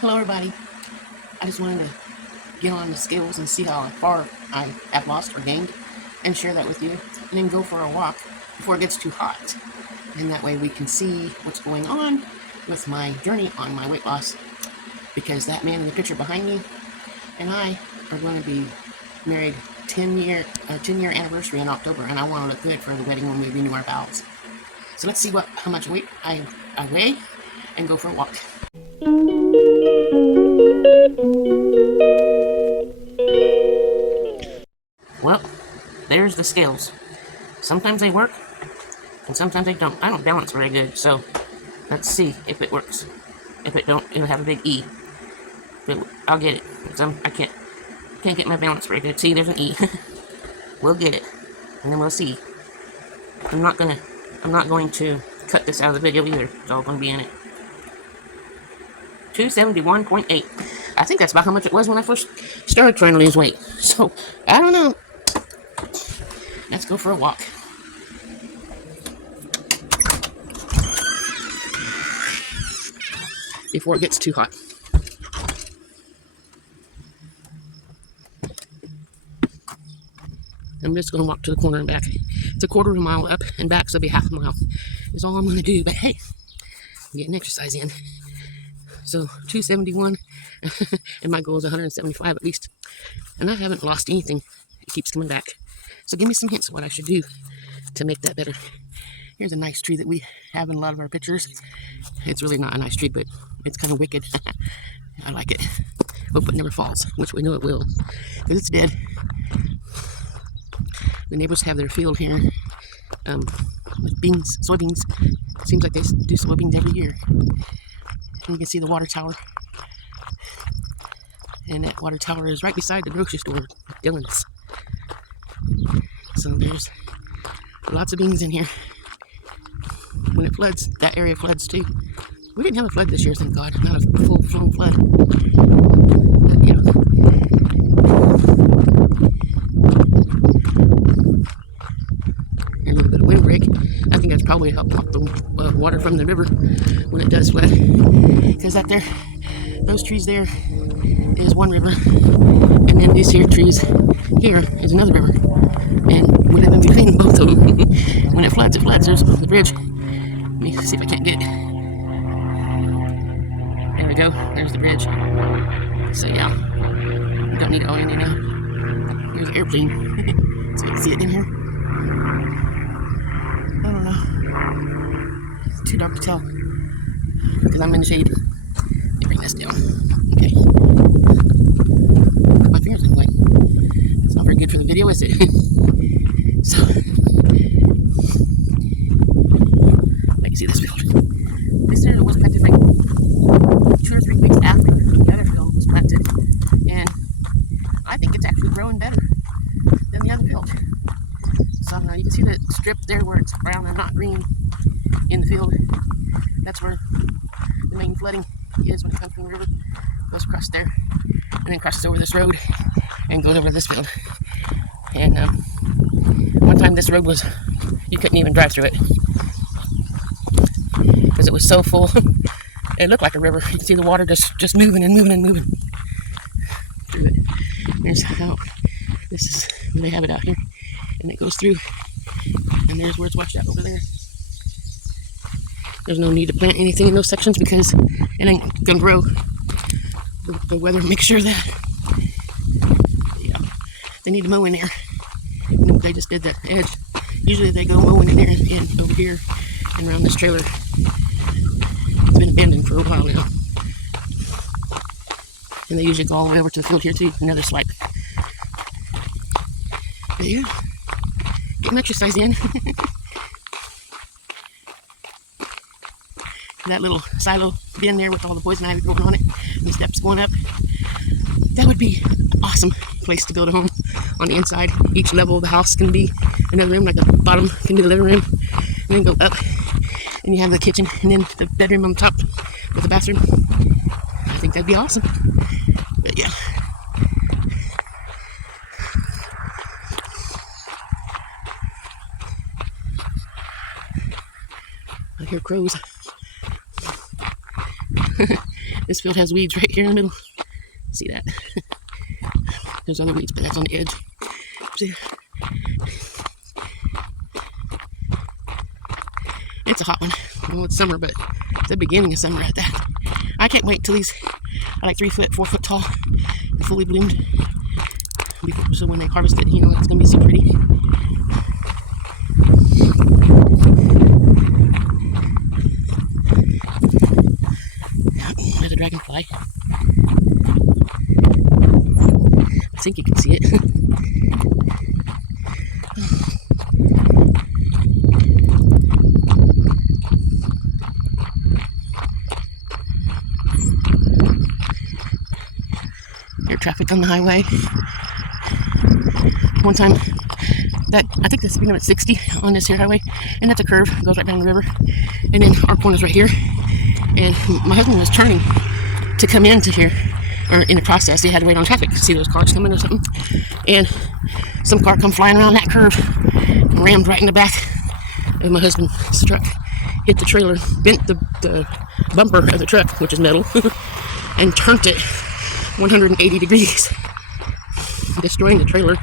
Hello everybody. I just wanted to get on the scales and see how far I have lost or gained and share that with you, and then go for a walk before it gets too hot. And that way we can see what's going on with my journey on my weight loss, because that man in the picture behind me and I are going to be married 10-year anniversary in October, and I want to look good for the wedding when we renew our vows. So let's see how much weight I weigh and go for a walk. Well, there's the scales. Sometimes they work, and sometimes they don't. I don't balance very good, so let's see if it works. If it don't, it'll have a big E. But I'll get it, because I can't get my balance very good. See, there's an E. We'll get it, and then we'll see. I'm not going to cut this out of the video either. It's all going to be in it. 271.8. I think that's about how much it was when I first started trying to lose weight. So, I don't know. Let's go for a walk. Before it gets too hot. I'm just going to walk to the corner and back. It's a quarter of a mile up and back, so it'll be half a mile. Is all I'm going to do. But hey, I'm getting exercise in. So 271, and my goal is 175 at least. And I haven't lost anything. It keeps coming back. So give me some hints of what I should do to make that better. Here's a nice tree that we have in a lot of our pictures. It's really not a nice tree, but it's kind of wicked. I like it. Hope it never falls, which we know it will, because it's dead. The neighbors have their field here with beans, soybeans. It seems like they do soybeans every year. And you can see the water tower. And that water tower is right beside the grocery store, Dillon's. So there's lots of beans in here. When it floods, that area floods too. We didn't have a flood this year, thank God. Not a full-blown flood. But, you know. And a little bit of windbreak. I think that's probably helped pop the water from the river when it does flood. Because out there, those trees there is one river. And then these here trees here is another river. And we live in between both of them. When it floods, there's the bridge. Let me see if I can't get it. There we go. There's the bridge. So yeah, we don't need to oil any now. Here's an airplane. So you can see it in here. I don't know. It's too dark to tell because I'm in the shade. Let me bring this down. Okay. Put my fingers in the way. It's not very good for the video, is it? So, I can see this field. This field was planted like 2 or 3 weeks after the other field was planted, and I think it's actually growing better than the other field. So now you can see the strip there where it's brown and not green in the field. That's where the main flooding is when it comes from the river. Goes across there, and then crosses over this road and goes over this field. And one time this road was, you couldn't even drive through it because it was so full. It looked like a river. You can see the water just moving and moving and moving through it. There's how this is where they have it out here, and it goes through, and there's where it's washed out over there. There's no need to plant anything in those sections because it ain't gonna grow. The weather makes sure that, yeah, they need to mow in there. They just did the edge. Usually they go mowing in there and over here and around this trailer. It's been abandoned for a while now. And they usually go all the way over to the field here too, another swipe. But yeah, getting exercise in. That little silo bin there with all the poison ivy growing on it and the steps going up. That would be an awesome place to build a home on the inside. Each level of the house can be another room, like the bottom can be the living room, and then go up, and you have the kitchen, and then the bedroom on top with the bathroom. I think that'd be awesome. But yeah. I hear crows. This field has weeds right here in the middle. See that? There's other weeds, but that's on the edge. See? It's a hot one. Well, it's summer, but it's the beginning of summer at that. I can't wait till these are like 3 foot, 4 foot tall, and fully bloomed. So when they harvest it, you know, it's gonna be so pretty. There's a dragonfly. I think you can see it. Air traffic on the highway. One time, I think the speed limit's 60 on this here highway, and that's a curve, goes right down the river, and then our corner's right here, and my husband was turning to come into here, or in the process, he had to wait on traffic to see those cars coming or something, and some car come flying around that curve, and rammed right in the back of my husband's truck, hit the trailer, bent the bumper of the truck, which is metal, and turned it 180 degrees, destroying the trailer.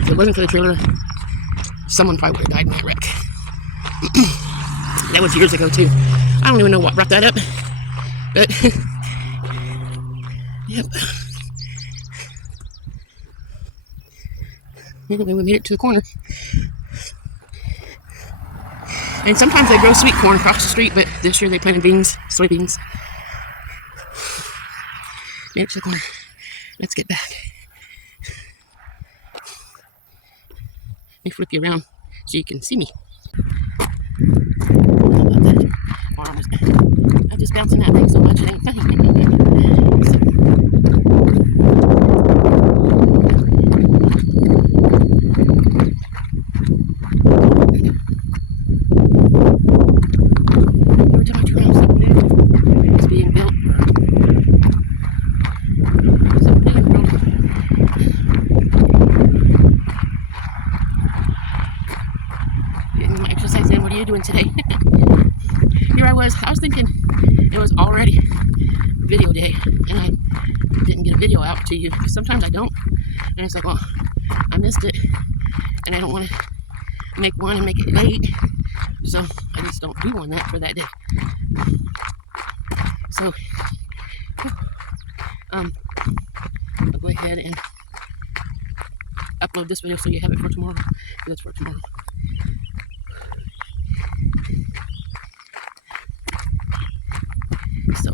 If it wasn't for the trailer, someone probably would have died in that wreck. That was years ago too. I don't even know what brought that up, but yep. Anyway, we made it to the corner. And sometimes they grow sweet corn across the street, but this year they planted beans, soybeans. Made it to the corner. Let's get back. Let me flip you around so you can see me. I'm just bouncing that thing so much it ain't funny. Every time I turn around, something new is being built. Something new in the world. Getting my exercise in. What are you doing today? Here I was thinking it was already video day, and I didn't get a video out to you, because sometimes I don't, and it's like, well, I missed it, and I don't want to make one and make it late, so I just don't do one for that day. So, I'll go ahead and upload this video so you have it for tomorrow, because it's for tomorrow. So,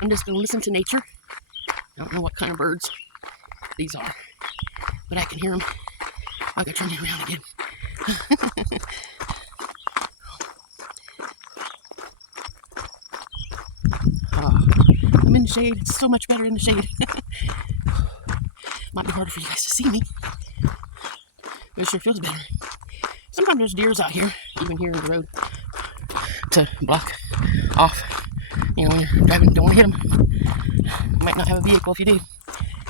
I'm just going to listen to nature. I don't know what kind of birds these are, but I can hear them. I can turn it around again. I'm in the shade. It's so much better in the shade. Might be harder for you guys to see me, but it sure feels better. Sometimes there's deers out here, even here in the road, to block off. You know, when you're driving, don't want to hit them. You might not have a vehicle if you do.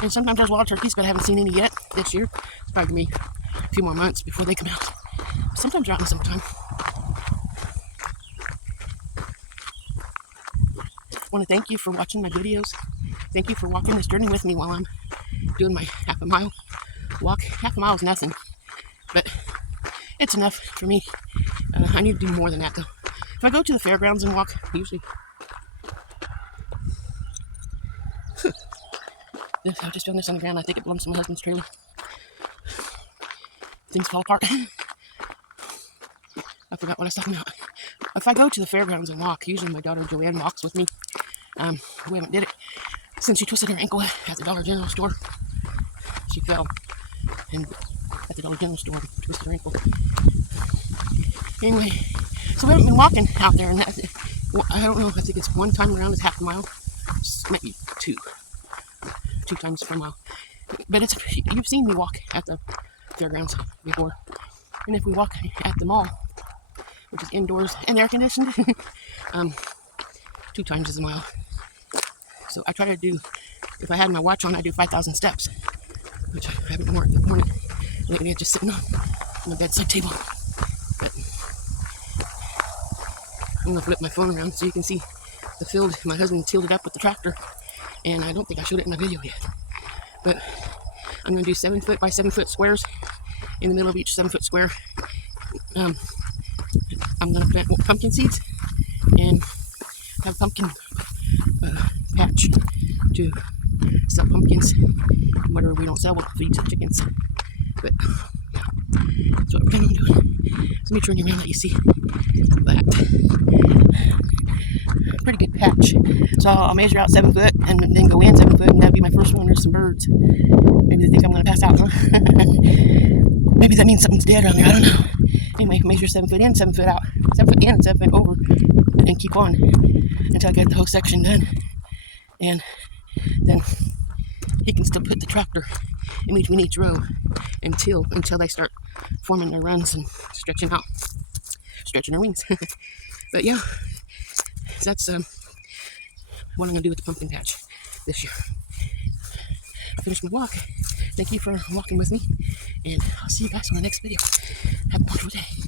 And sometimes there's wild turkeys, but I haven't seen any yet this year. It's probably going to be a few more months before they come out. Sometimes they're out in the summertime. I want to thank you for watching my videos. Thank you for walking this journey with me while I'm doing my half a mile walk. Half a mile is nothing, but it's enough for me. I need to do more than that, though. If I go to the fairgrounds and walk, usually I just found this on the ground. I think it belongs to my husband's trailer. Things fall apart. I forgot what I was talking about. If I go to the fairgrounds and walk, usually my daughter Joanne walks with me. We haven't did it since she twisted her ankle at the Dollar General store. She fell and at the Dollar General store twisted her ankle. Anyway, so we haven't been walking out there, and that, well, I don't know. I think it's one time around is half a mile, maybe two times per mile. But it's, you've seen me walk at the fairgrounds before, and if we walk at the mall, which is indoors and air conditioned, 2 times is a mile. So I try to do, if I had my watch on, I do 5,000 steps, which I haven't worked this morning. Lately, I'm just sitting on the bedside table. But I'm gonna flip my phone around so you can see the field. My husband tilled it up with the tractor, and I don't think I showed it in my video yet. But I'm gonna do 7 foot by 7 foot squares. In the middle of each 7 foot square, I'm gonna plant pumpkin seeds and have a pumpkin patch to sell pumpkins. Whatever we don't sell, we'll feed to chickens. But yeah, that's what we're planning on doing. So let me turn you around, let you see that. Pretty good patch. So I'll measure out 7 foot and then go in 7 foot, and that'll be my first one. There's some birds. Maybe they think I'm gonna pass out, huh? Maybe that means something's dead around there. I don't know. Anyway, measure 7 foot in, 7 foot out, 7 foot in, 7 foot over, and keep on until I get the whole section done. And then he can still put the tractor in between each row until they start forming their runs and stretching out, stretching their wings. But yeah, that's what I'm gonna do with the pumpkin patch this year. I finished my walk. Thank you for walking with me, and I'll see you guys on the next video. Have a wonderful day.